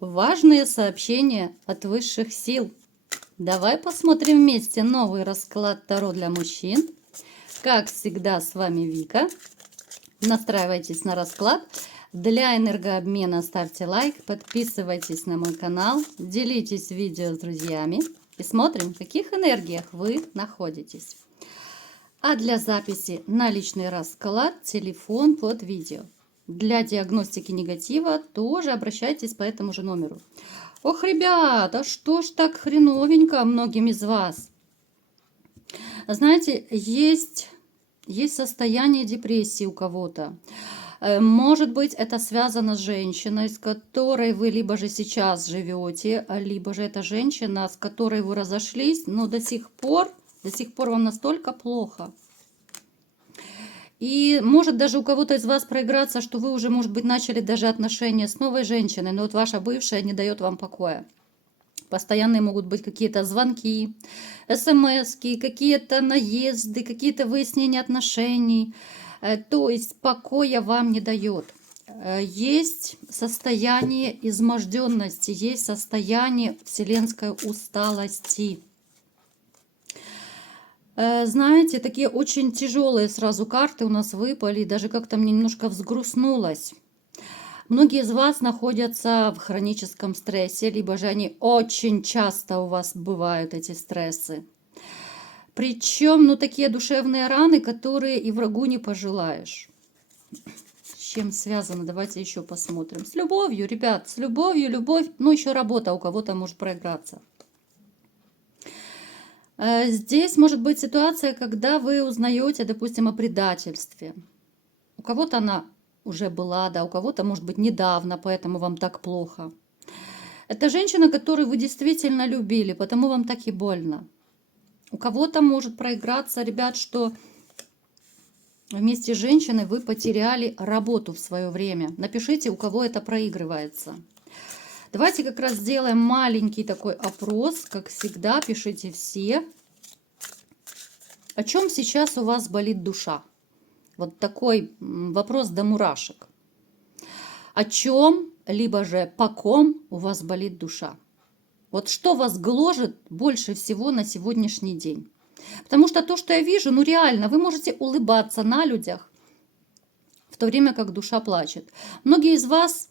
Важные сообщения от высших сил. Давай посмотрим вместе новый расклад Таро для мужчин. Как всегда, с вами Вика. Настраивайтесь на расклад. Для энергообмена ставьте лайк, подписывайтесь на мой канал, делитесь видео с друзьями и смотрим, в каких энергиях вы находитесь. А для записи на личный расклад телефон под видео. Для диагностики негатива тоже обращайтесь по этому же номеру. Ох, ребята, что ж так хреновенько многим из вас? Знаете, есть состояние депрессии у кого-то. Может быть, это связано с женщиной, с которой вы либо же сейчас живете, либо же это женщина, с которой вы разошлись, но до сих пор вам настолько плохо. И может даже у кого-то из вас проиграться, что вы уже, может быть, начали даже отношения с новой женщиной, но вот ваша бывшая не дает вам покоя. Постоянные могут быть какие-то звонки, смски, какие-то наезды, какие-то выяснения отношений. То есть покоя вам не дает. Есть состояние изможденности, есть состояние вселенской усталости. Знаете, такие очень тяжелые сразу карты у нас выпали, даже как-то мне немножко взгрустнулось. Многие из вас находятся в хроническом стрессе, либо же они очень часто у вас бывают, эти стрессы. Причем, такие душевные раны, которые и врагу не пожелаешь. С чем связано? Давайте еще посмотрим. С любовью, ребят, с любовью, любовь, еще работа у кого-то может проиграться. Здесь может быть ситуация, когда вы узнаете, допустим, о предательстве. У кого-то она уже была, да, у кого-то, может быть, недавно, поэтому вам так плохо. Это женщина, которую вы действительно любили, потому вам так и больно. У кого-то может проиграться, ребят, что вместе с женщиной вы потеряли работу в свое время. Напишите, у кого это проигрывается. Давайте как раз сделаем маленький такой опрос, как всегда, пишите все. О чем сейчас у вас болит душа? Вот такой вопрос до мурашек. О чем, либо же по ком у вас болит душа? Вот что вас гложет больше всего на сегодняшний день? Потому что то, что я вижу, реально, вы можете улыбаться на людях, в то время как душа плачет. Многие из вас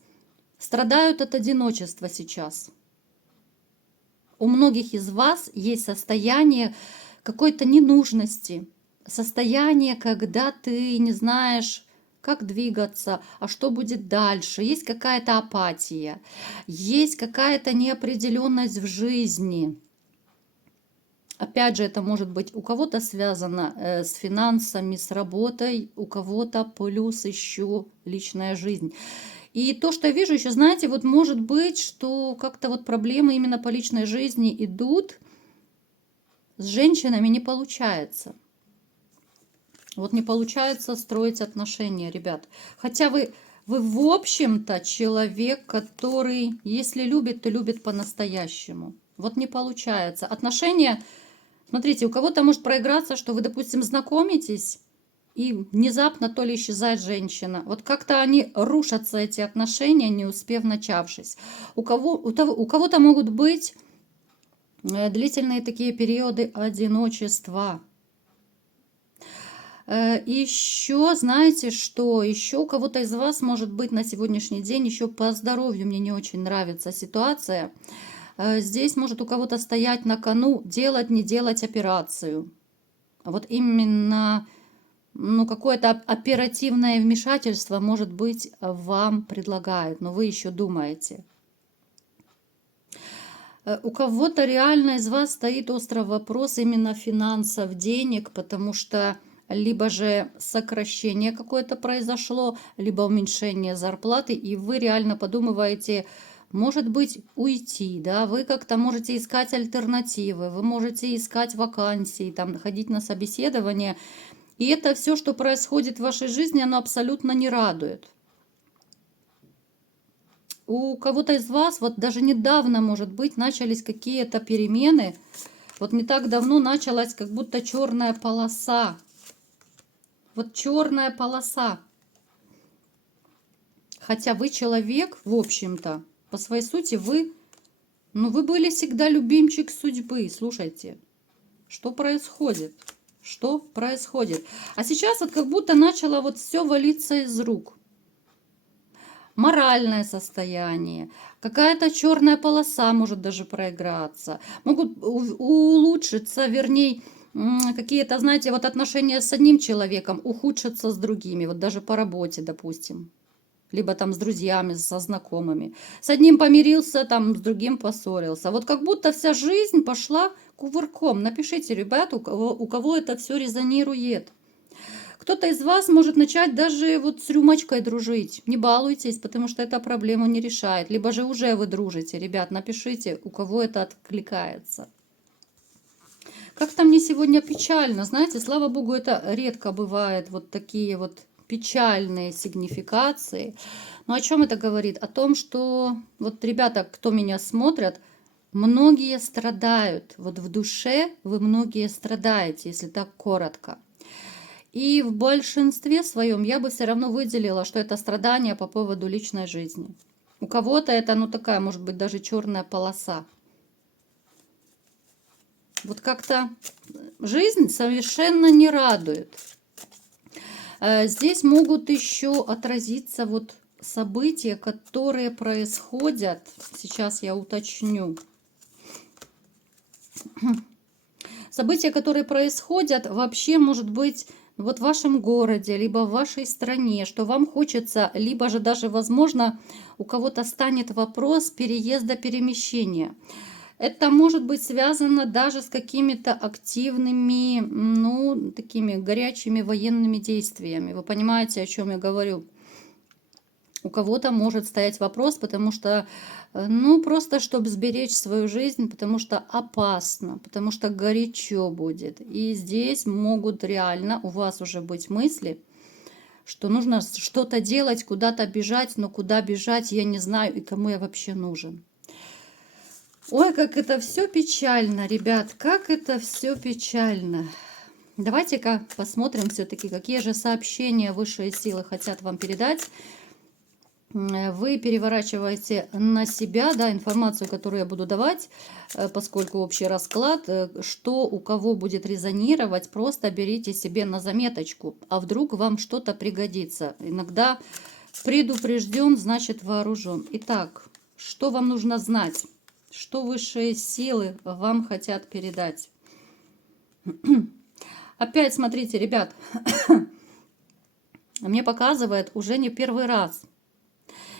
страдают от одиночества сейчас. У многих из вас есть состояние какой-то ненужности, состояние, когда ты не знаешь, как двигаться, а что будет дальше. Есть какая-то апатия, есть какая-то неопределенность в жизни. Опять же, это может быть у кого-то связано с финансами, с работой, у кого-то плюс еще личная жизнь. И то, что я вижу еще, знаете, вот может быть, что как-то вот проблемы именно по личной жизни идут, с женщинами не получается. Вот не получается строить отношения, ребят. Хотя вы в общем-то человек, который, если любит, то любит по-настоящему. Вот не получается. Отношения, смотрите, у кого-то может проиграться, что вы, допустим, знакомитесь, и внезапно то ли исчезает женщина. Вот как-то они рушатся, эти отношения, не успев начавшись. У кого-то могут быть длительные такие периоды одиночества. Еще, знаете что, еще у кого-то из вас может быть на сегодняшний день, еще по здоровью мне не очень нравится ситуация. Здесь может у кого-то стоять на кону делать, не делать операцию. Вот именно какое-то оперативное вмешательство, может быть, вам предлагают, но вы еще думаете. У кого-то реально из вас стоит острый вопрос именно финансов, денег, потому что либо же сокращение какое-то произошло, либо уменьшение зарплаты, и вы реально подумываете, может быть, уйти, да, вы как-то можете искать альтернативы, вы можете искать вакансии, там, ходить на собеседование, и это все, что происходит в вашей жизни, оно абсолютно не радует. У кого-то из вас вот даже недавно, может быть, начались какие-то перемены. Вот не так давно началась как будто черная полоса. Вот черная полоса. Хотя вы человек, в общем-то, По своей сути вы, ну, вы были всегда любимчик судьбы. Слушайте, что происходит? Что происходит? А сейчас вот как будто начало вот все валиться из рук. Моральное состояние, какая-то черная полоса может даже проиграться, могут улучшиться, вернее, какие-то, знаете, вот отношения с одним человеком ухудшатся с другими, вот даже по работе, допустим, либо там с друзьями, со знакомыми. С одним помирился, там с другим поссорился. Вот как будто вся жизнь пошла кувырком. Напишите, ребята, у кого это все резонирует. Кто-то из вас может начать даже вот с рюмочкой дружить. Не балуйтесь, потому что эта проблему не решает. Либо же уже вы дружите. Ребят, напишите, у кого это откликается. Как-то мне сегодня печально. Знаете, слава богу, это редко бывает. Вот такие вот печальные сигнификации. Но о чем это говорит? О том, что вот ребята, кто меня смотрят, многие страдают. Вот в душе вы многие страдаете, если так коротко. И в большинстве своем я бы все равно выделила, что это страдание по поводу личной жизни. У кого-то это, ну, такая, может быть, даже черная полоса. Вот как-то жизнь совершенно не радует. Здесь могут еще отразиться вот события, которые происходят. Сейчас я уточню. События, которые происходят, вообще, может быть, вот в вашем городе, либо в вашей стране, что вам хочется, либо же даже, возможно, у кого-то станет вопрос переезда, перемещения. Это может быть связано даже с какими-то активными, ну, такими горячими военными действиями. Вы понимаете, о чем я говорю? У кого-то может стоять вопрос, потому что, ну, просто чтобы сберечь свою жизнь, потому что опасно, потому что горячо будет. И здесь могут реально у вас уже быть мысли, что нужно что-то делать, куда-то бежать, но куда бежать, я не знаю, и кому я вообще нужен. Ой, как это все печально, ребят, как это все печально. Давайте-ка посмотрим все-таки, какие же сообщения высшие силы хотят вам передать. Вы переворачиваете на себя, да, информацию, которую я буду давать, поскольку общий расклад, что у кого будет резонировать, просто берите себе на заметочку, а вдруг вам что-то пригодится. Иногда предупрежден, значит вооружен. Итак, что вам нужно знать? Что высшие силы вам хотят передать? Опять смотрите, ребят, мне показывает уже не первый раз.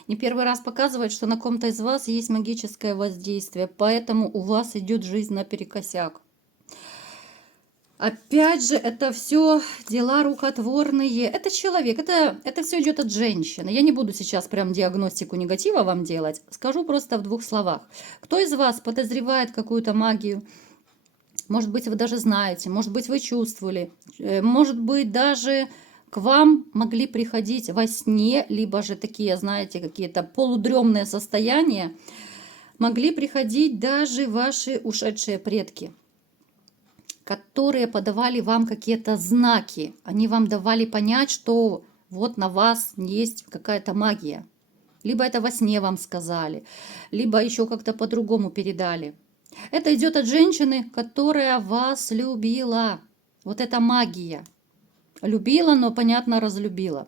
Не первый раз показывает, что на ком-то из вас есть магическое воздействие, поэтому у вас идет жизнь наперекосяк. Опять же, это все дела рукотворные. Это человек, это все идет от женщины. Я не буду сейчас прям диагностику негатива вам делать. Скажу просто в двух словах. Кто из вас подозревает какую-то магию? Может быть, вы даже знаете, может быть, вы чувствовали, может быть, даже к вам могли приходить во сне, либо же такие, знаете, какие-то полудремные состояния, могли приходить даже ваши ушедшие предки, которые подавали вам какие-то знаки. Они вам давали понять, что вот на вас есть какая-то магия. Либо это во сне вам сказали, либо еще как-то по-другому передали. Это идет от женщины, которая вас любила. Вот это магия. Любила, но, понятно, разлюбила.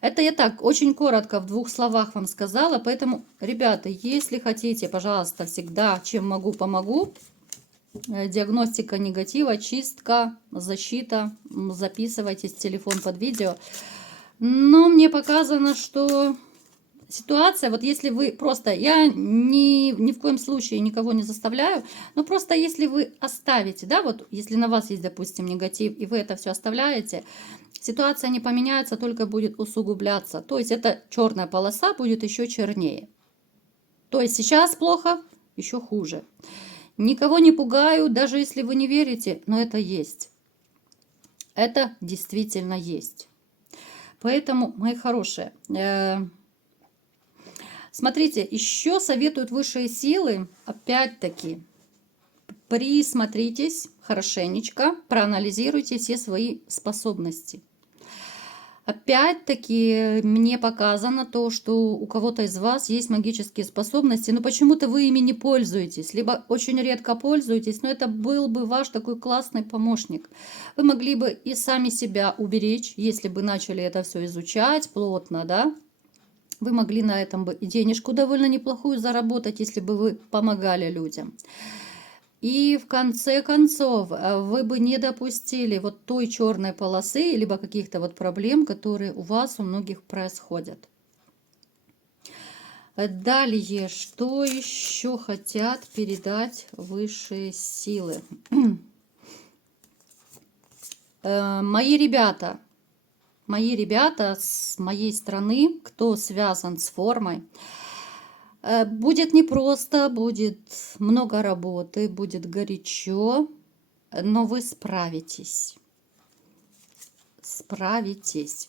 Это я так очень коротко в двух словах вам сказала. Поэтому, ребята, если хотите, пожалуйста, всегда, чем могу, помогу. Диагностика негатива, чистка, защита. Записывайтесь, телефон под видео. Но мне показано, что ситуация, вот если вы просто, я ни в коем случае никого не заставляю, но просто если вы оставите, да, вот если на вас есть, допустим, негатив, и вы это все оставляете, ситуация не поменяется, только будет усугубляться. То есть эта черная полоса будет еще чернее. То есть сейчас плохо, еще хуже. Никого не пугаю, даже если вы не верите, но это есть. Это действительно есть. Поэтому, мои хорошие, смотрите, еще советуют высшие силы, опять-таки, присмотритесь хорошенечко, проанализируйте все свои способности. Опять-таки мне показано то, что у кого-то из вас есть магические способности, но почему-то вы ими не пользуетесь, либо очень редко пользуетесь, но это был бы ваш такой классный помощник. Вы могли бы и сами себя уберечь, если бы начали это все изучать плотно, да? Вы могли на этом бы и денежку довольно неплохую заработать, если бы вы помогали людям. И в конце концов, вы бы не допустили вот той черной полосы, либо каких-то вот проблем, которые у вас у многих происходят. Далее, что еще хотят передать высшие силы? Мои ребята с моей стороны, кто связан с формой, будет непросто, будет много работы, будет горячо, но вы справитесь. Справитесь.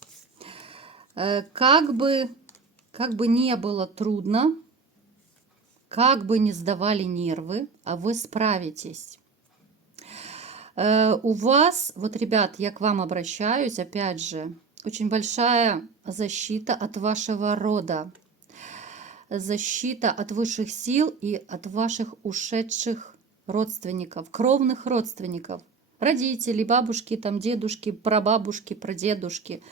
Как бы не было трудно, как бы не сдавали нервы, а вы справитесь. У вас, вот, ребят, я к вам обращаюсь, опять же, очень большая защита от вашего рода. Защита от высших сил и от ваших ушедших родственников, кровных родственников. Родители, бабушки, там, дедушки, прабабушки, прадедушки.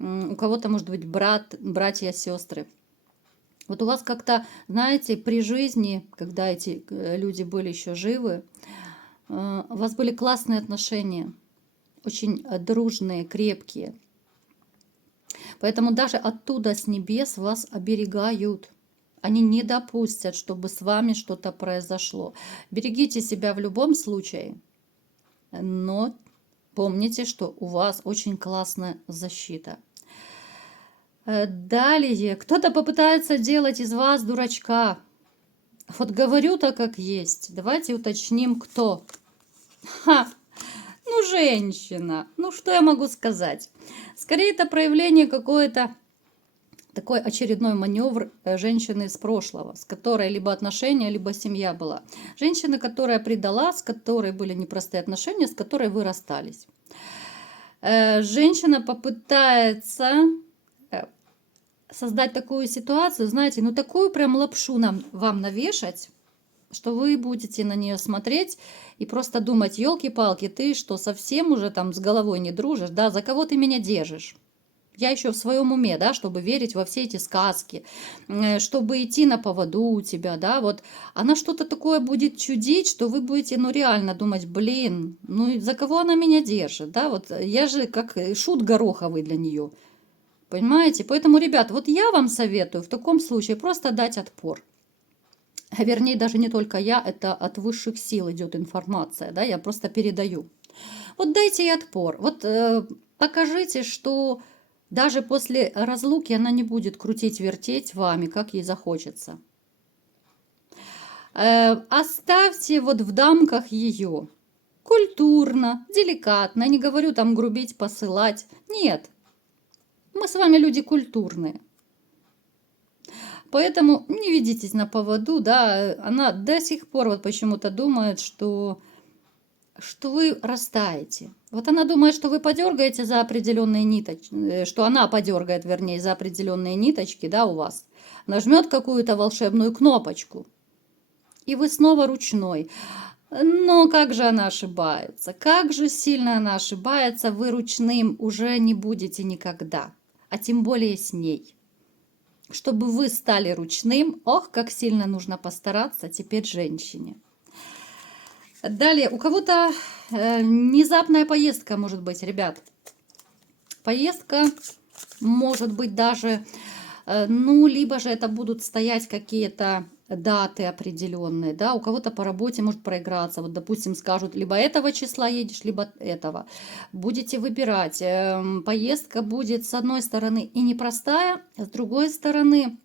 У кого-то, может быть, братья, сестры. Вот у вас как-то, знаете, при жизни, когда эти люди были еще живы, у вас были классные отношения, очень дружные, крепкие. Поэтому даже оттуда, с небес, вас оберегают. Они не допустят, чтобы с вами что-то произошло. Берегите себя в любом случае, но помните, что у вас очень классная защита. Далее, кто-то попытается делать из вас дурачка. Вот говорю-то как есть. Давайте уточним, кто. Ну, женщина. Ну, что я могу сказать? Скорее, это проявление какое-то такой очередной маневр женщины из прошлого, с которой либо отношения, либо семья была. Женщина, которая предала, с которой были непростые отношения, с которой вы расстались. Женщина попытается создать такую ситуацию, знаете, ну такую прям лапшу вам навешать, что вы будете на нее смотреть и просто думать: елки-палки, ты что, совсем уже там с головой не дружишь, да, за кого ты меня держишь? Я еще в своем уме, да, чтобы верить во все эти сказки, чтобы идти на поводу у тебя, да, вот она что-то такое будет чудить, что вы будете, ну, реально думать: блин, ну, за кого она меня держит, да, вот я же как шут гороховый для нее, понимаете? Поэтому, ребят, вот я вам советую в таком случае просто дать отпор. Вернее, даже не только я, это от высших сил идет информация, да, я просто передаю. Вот дайте ей отпор, вот покажите, что даже после разлуки она не будет крутить-вертеть вами, как ей захочется. Оставьте вот в дамках ее. Культурно, деликатно. Не говорю там грубить, посылать. Нет. Мы с вами люди культурные. Поэтому не ведитесь на поводу, да. Она до сих пор вот почему-то думает, что вы растаете. Вот она думает, что вы подергаете за определенные ниточки, что она подергает, вернее, за определенные ниточки, да, у вас. Нажмет какую-то волшебную кнопочку, и вы снова ручной. Но как же она ошибается? Как же сильно она ошибается, вы ручным уже не будете никогда, а тем более с ней. Чтобы вы стали ручным, ох, как сильно нужно постараться теперь женщине. Далее, у кого-то внезапная поездка может быть, ребят. Поездка может быть даже, ну, либо же это будут стоять какие-то даты определенные, да, у кого-то по работе может проиграться, вот, допустим, скажут: либо этого числа едешь, либо этого. Будете выбирать. Поездка будет, с одной стороны, и непростая, с другой стороны,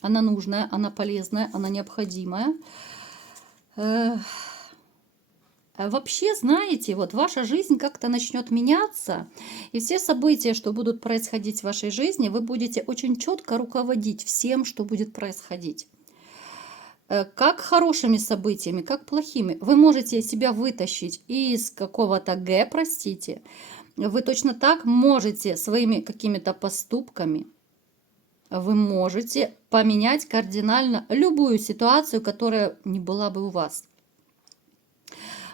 она нужная, она полезная, она необходимая. Вообще, знаете, вот ваша жизнь как-то начнет меняться, и все события, что будут происходить в вашей жизни, вы будете очень четко руководить всем, что будет происходить. Как хорошими событиями, как плохими. Вы можете себя вытащить из какого-то простите, вы точно так можете своими какими-то поступками, вы можете поменять кардинально любую ситуацию, которая не была бы у вас.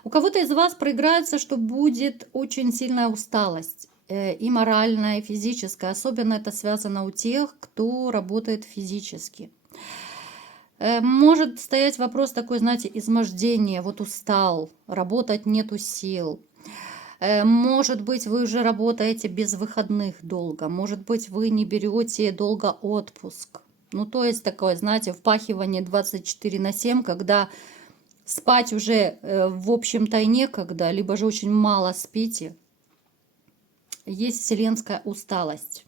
У кого-то из вас проиграется, что будет очень сильная усталость, и моральная, и физическая. Особенно это связано у тех, кто работает физически. Может стоять вопрос такой, знаете, измождения, вот устал, работать нету сил. Может быть, вы уже работаете без выходных долго, может быть, вы не берете долго отпуск. Ну, то есть такое, знаете, впахивание 24/7, когда спать уже, в общем-то, и некогда, либо же очень мало спите. Есть вселенская усталость.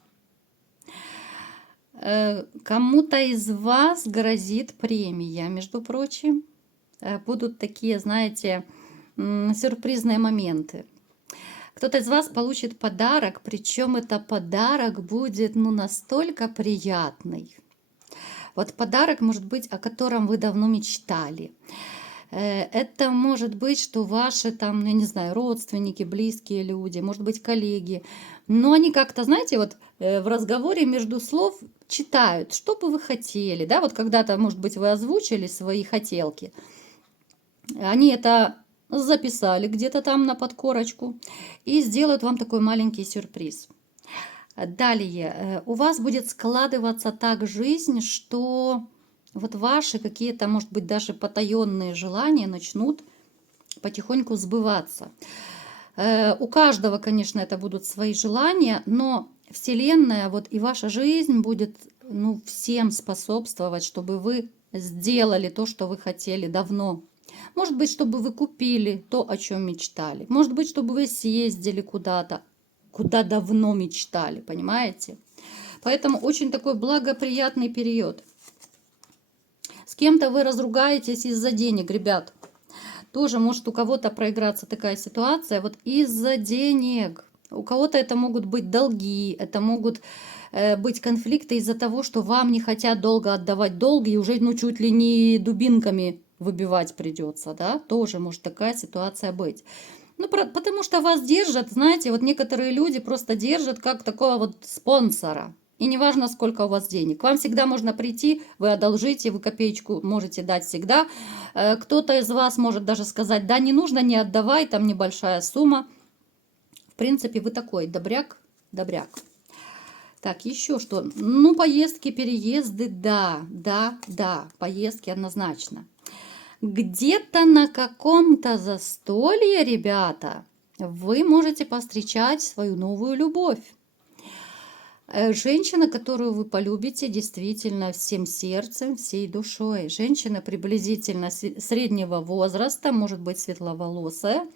Кому-то из вас грозит премия, между прочим. Будут такие, знаете, сюрпризные моменты. Кто-то из вас получит подарок, причем это подарок будет, ну, настолько приятный. Вот подарок может быть, о котором вы давно мечтали. Это может быть, что ваши там, я не знаю, родственники, близкие люди, может быть, коллеги. Но они как-то, знаете, вот в разговоре между слов читают, что бы вы хотели. Да, вот когда-то, может быть, вы озвучили свои хотелки. Они это записали где-то там на подкорочку и сделают вам такой маленький сюрприз. Далее, у вас будет складываться так жизнь, что вот ваши какие-то, может быть, даже потаенные желания начнут потихоньку сбываться. У каждого, конечно, это будут свои желания, но Вселенная, вот и ваша жизнь будет, ну, всем способствовать, чтобы вы сделали то, что вы хотели давно. Может быть, чтобы вы купили то, о чем мечтали. Может быть, чтобы вы съездили куда-то, куда давно мечтали, понимаете? Поэтому очень такой благоприятный период. С кем-то вы разругаетесь из-за денег, ребят. Тоже может у кого-то проиграться такая ситуация, вот из-за денег. У кого-то это могут быть долги, это могут быть конфликты из-за того, что вам не хотят долго отдавать долги, и уже, ну, чуть ли не дубинками выбивать придется, да, тоже может такая ситуация быть. Ну, потому что вас держат, знаете, вот некоторые люди просто держат как такого вот спонсора. И неважно, сколько у вас денег. К вам всегда можно прийти, вы одолжите, вы копеечку можете дать всегда. Кто-то из вас может даже сказать, да, не нужно, не отдавай, там небольшая сумма. В принципе, вы такой добряк, добряк. Так, еще что? Ну, поездки, переезды, да, поездки однозначно. Где-то на каком-то застолье, ребята, вы можете повстречать свою новую любовь. Женщина, которую вы полюбите действительно всем сердцем, всей душой. Женщина приблизительно среднего возраста, может быть светловолосая,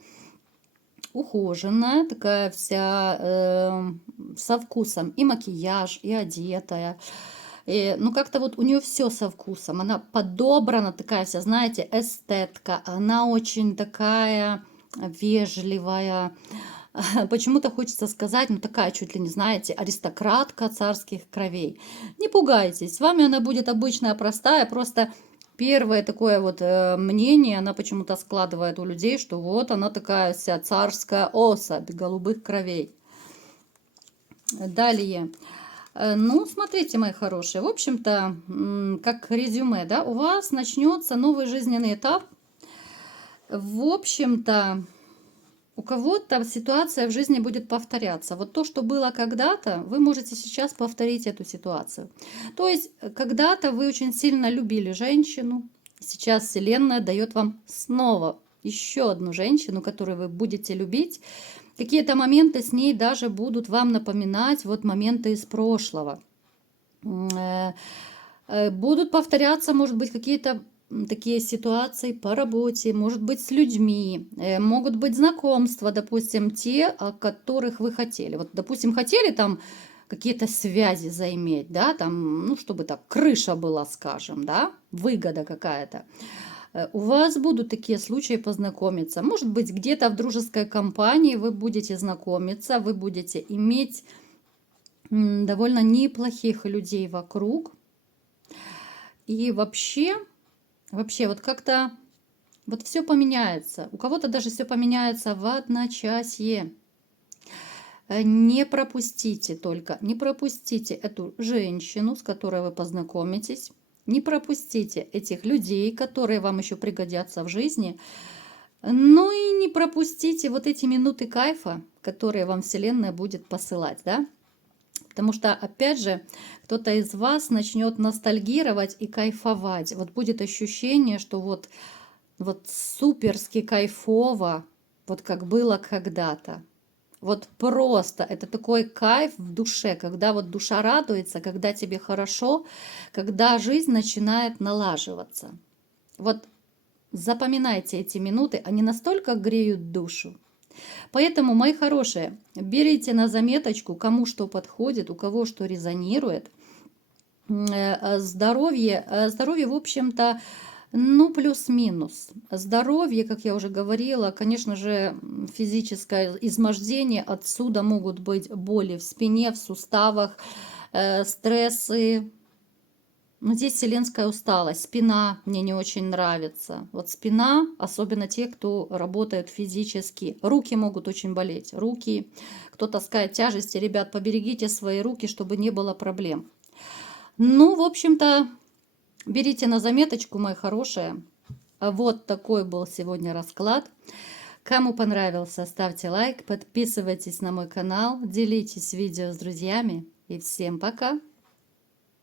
ухоженная, такая вся со вкусом. И макияж, и одетая. Ну, как-то вот у нее все со вкусом. Она подобрана, такая вся, знаете, эстетка. Она очень такая вежливая. Почему-то хочется сказать, ну, такая чуть ли не, знаете, аристократка царских кровей. Не пугайтесь, с вами она будет обычная, простая, просто первое такое вот мнение, она почему-то складывает у людей, что вот она такая вся царская особь голубых кровей. Далее. Ну, смотрите, мои хорошие, в общем-то, как резюме, да, у вас начнется новый жизненный этап. В общем-то, у кого-то ситуация в жизни будет повторяться. Вот то, что было когда-то, вы можете сейчас повторить эту ситуацию. То есть, когда-то вы очень сильно любили женщину, сейчас Вселенная дает вам снова еще одну женщину, которую вы будете любить. Какие-то моменты с ней даже будут вам напоминать вот моменты из прошлого. Будут повторяться, может быть, какие-то такие ситуации по работе, может быть, с людьми, могут быть знакомства, допустим, те, о которых вы хотели. Вот, допустим, хотели там какие-то связи заиметь, да, там, ну, чтобы так крыша была, скажем, да, выгода какая-то. У вас будут такие случаи познакомиться. Может быть, где-то в дружеской компании вы будете знакомиться, вы будете иметь довольно неплохих людей вокруг. И вообще вот как-то вот все поменяется. У кого-то даже все поменяется в одночасье. Не пропустите только, не пропустите эту женщину, с которой вы познакомитесь, не пропустите этих людей, которые вам еще пригодятся в жизни, ну и не пропустите вот эти минуты кайфа, которые вам Вселенная будет посылать, да? Потому что, опять же, кто-то из вас начнет ностальгировать и кайфовать. Вот будет ощущение, что вот суперски кайфово, вот как было когда-то. Вот просто это такой кайф в душе, когда вот душа радуется, когда тебе хорошо, когда жизнь начинает налаживаться. Вот запоминайте эти минуты, они настолько греют душу. Поэтому, мои хорошие, берите на заметочку, кому что подходит, у кого что резонирует. Здоровье, в общем-то, ну, плюс-минус. Здоровье, как я уже говорила, конечно же, физическое измождение, отсюда могут быть боли в спине, в суставах, стрессы. Но здесь вселенская усталость, спина мне не очень нравится. Вот спина, особенно те, кто работает физически. Руки могут очень болеть. Руки, кто таскает тяжести. Ребят, поберегите свои руки, чтобы не было проблем. Ну, в общем-то, берите на заметочку, мои хорошие. Вот такой был сегодня расклад. Кому понравился, ставьте лайк, подписывайтесь на мой канал, делитесь видео с друзьями. И всем пока!